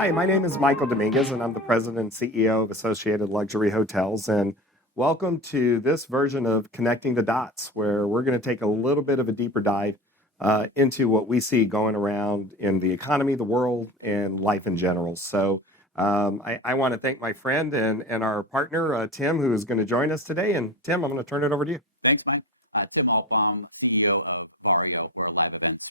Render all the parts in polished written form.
Hi, my name is Michael Dominguez, and I'm the president and CEO of Associated Luxury Hotels. And welcome to this version of Connecting the Dots, where we're going to take a little bit of a deeper dive into what we see going around in the economy, the world, and life in general. So I want to thank my friend and our partner, Tim, who is going to join us today. And Tim, I'm going to turn it over to you. Thanks, Mike. Tim Albaum, CEO of Ario for Live Events.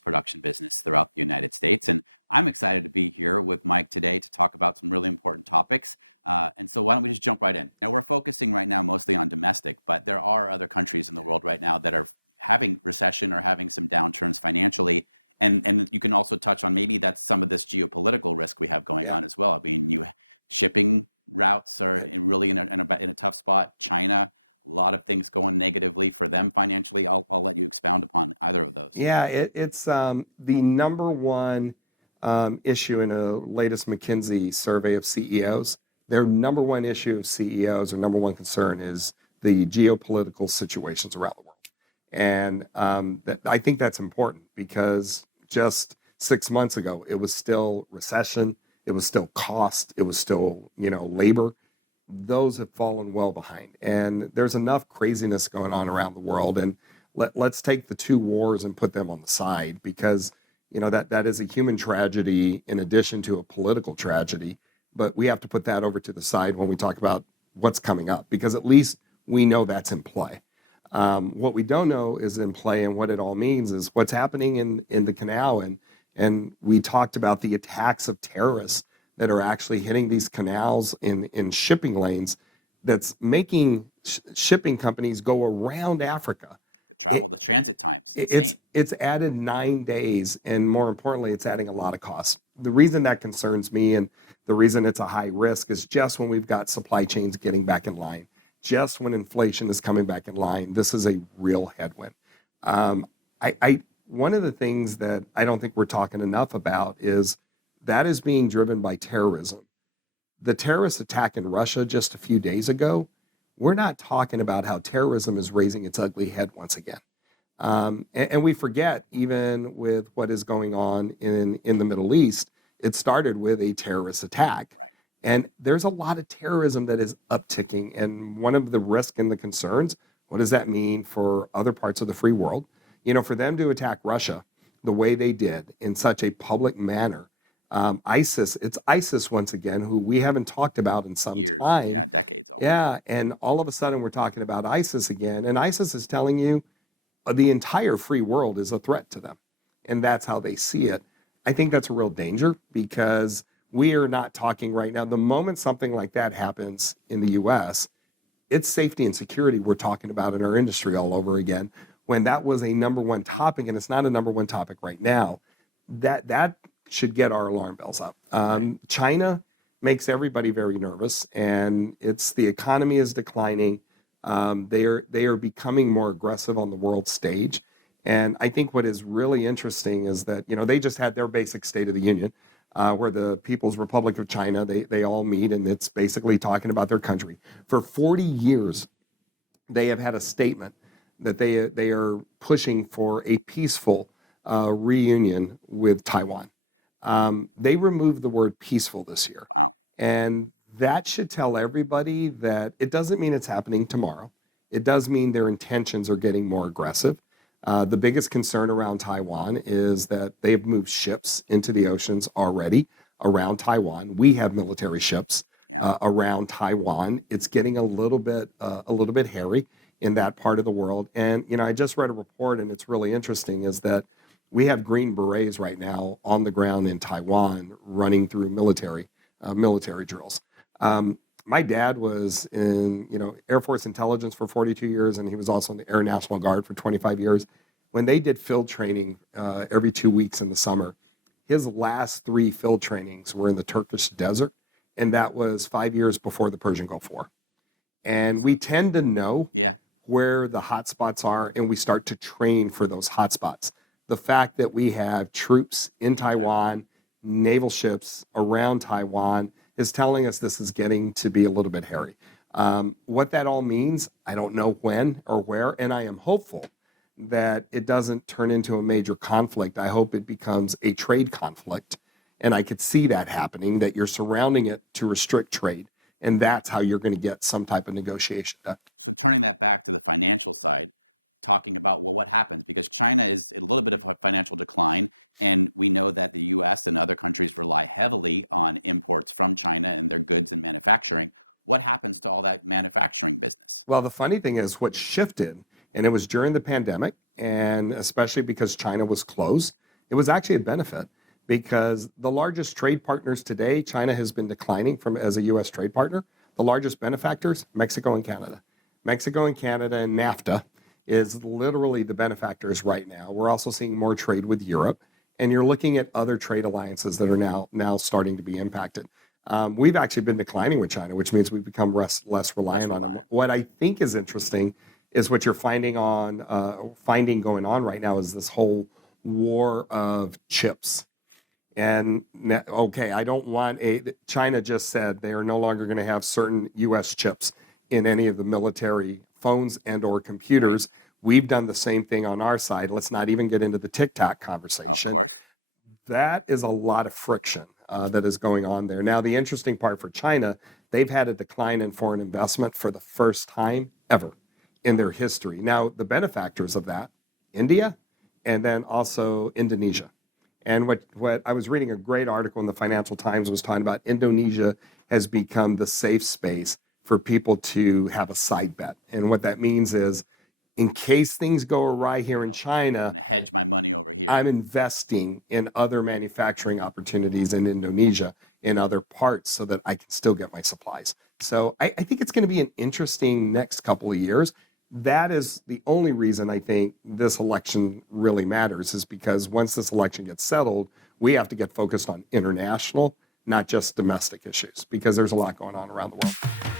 I'm excited to be here with Mike today to talk about some really important topics. So why don't we just jump right in? Now we're focusing right now mostly on domestic, but there are other countries right now that are having recession or having some downturns financially. And you can also touch on maybe that's some of this geopolitical risk we have going on as well. I mean, shipping routes are really in a tough spot. China, a lot of things going negatively for them financially. Also, expound upon either of those. Yeah, it's the number one issue in a latest McKinsey survey of CEOs. Their number one issue of CEOs, or number one concern, is the geopolitical situations around the world. And I think that's important because just 6 months ago, it was still recession, it was still cost, it was still, labor. Those have fallen well behind. And there's enough craziness going on around the world. And let's take the two wars and put them on the side because that is a human tragedy in addition to a political tragedy. But we have to put that over to the side when we talk about what's coming up, because at least we know that's in play. What we don't know is in play, and what it all means is what's happening in the canal. And we talked about the attacks of terrorists that are actually hitting these canals in shipping lanes that's making shipping companies go around Africa. The transit times. It's added 9 days, and more importantly, it's adding a lot of costs. The reason that concerns me and the reason it's a high risk is just when we've got supply chains getting back in line, just when inflation is coming back in line, this is a real headwind. One of the things that I don't think we're talking enough about is that is being driven by terrorism. The terrorist attack in Russia just a few days ago, we're not talking about how terrorism is raising its ugly head once again. And we forget, even with what is going on in the Middle East, it started with a terrorist attack. And there's a lot of terrorism that is upticking. And one of the risks and the concerns, what does that mean for other parts of the free world? For them to attack Russia the way they did in such a public manner, it's ISIS once again, who we haven't talked about in some time. Yeah, and all of a sudden we're talking about ISIS again, and ISIS is telling you the entire free world is a threat to them, and that's how they see it. I think that's a real danger because we are not talking right now. The moment something like that happens in the U.S., it's safety and security we're talking about in our industry all over again, when that was a number one topic, and it's not a number one topic right now. That should get our alarm bells up. China makes everybody very nervous, and the economy is declining. They are becoming more aggressive on the world stage. And I think what is really interesting is that, they just had their basic State of the Union, where the People's Republic of China, they all meet, and it's basically talking about their country. For 40 years, they have had a statement that they are pushing for a peaceful reunion with Taiwan. They removed the word peaceful this year. And that should tell everybody that it doesn't mean it's happening tomorrow. It does mean their intentions are getting more aggressive. The biggest concern around Taiwan is that they've moved ships into the oceans already around Taiwan. We have military ships around Taiwan. It's getting a little bit hairy in that part of the world. And I just read a report, and it's really interesting, is that we have Green Berets right now on the ground in Taiwan running through military drills. My dad was in, Air Force intelligence for 42 years, and he was also in the Air National Guard for 25 years. When they did field training every 2 weeks in the summer, his last 3 field trainings were in the Turkish desert, and that was 5 years before the Persian Gulf War. And we tend to know where the hot spots are, and we start to train for those hot spots. The fact that we have troops in Taiwan, naval ships around Taiwan, is telling us this is getting to be a little bit hairy. What that all means, I don't know when or where, and I am hopeful that it doesn't turn into a major conflict. I hope it becomes a trade conflict And I could see that happening, that you're surrounding it to restrict trade. And that's how you're going to get some type of negotiation done. Turning that back to the financial side, talking about what happens, because China is a little bit of a financial decline, and we know that the U.S. and other countries rely heavily on imports from China and their goods and manufacturing. What happens to all that manufacturing business? Well, the funny thing is what shifted, and it was during the pandemic, and especially because China was closed, it was actually a benefit because the largest trade partners today, China has been declining from as a U.S. trade partner. The largest benefactors, Mexico and Canada. Mexico and Canada and NAFTA is literally the benefactors right now. We're also seeing more trade with Europe, and you're looking at other trade alliances that are now starting to be impacted. We've actually been declining with China, which means we've become less reliant on them. What I think is interesting is what you're finding going on right now is this whole war of chips. And okay, I don't want China just said they are no longer going to have certain U.S. chips in any of the military phones and or computers. We've done the same thing on our side. Let's not even get into the tic-tac conversation. That is a lot of friction that is going on there. Now, the interesting part for China, they've had a decline in foreign investment for the first time ever in their history. Now, the benefactors of that, India, and then also Indonesia. And what I was reading a great article in the Financial Times was talking about Indonesia has become the safe space for people to have a side bet. And what that means is, in case things go awry here in China, Hedge my money over here. I'm investing in other manufacturing opportunities in Indonesia, in other parts, so that I can still get my supplies. So I think it's going to be an interesting next couple of years. That is the only reason I think this election really matters, is because once this election gets settled, we have to get focused on international, not just domestic issues, because there's a lot going on around the world.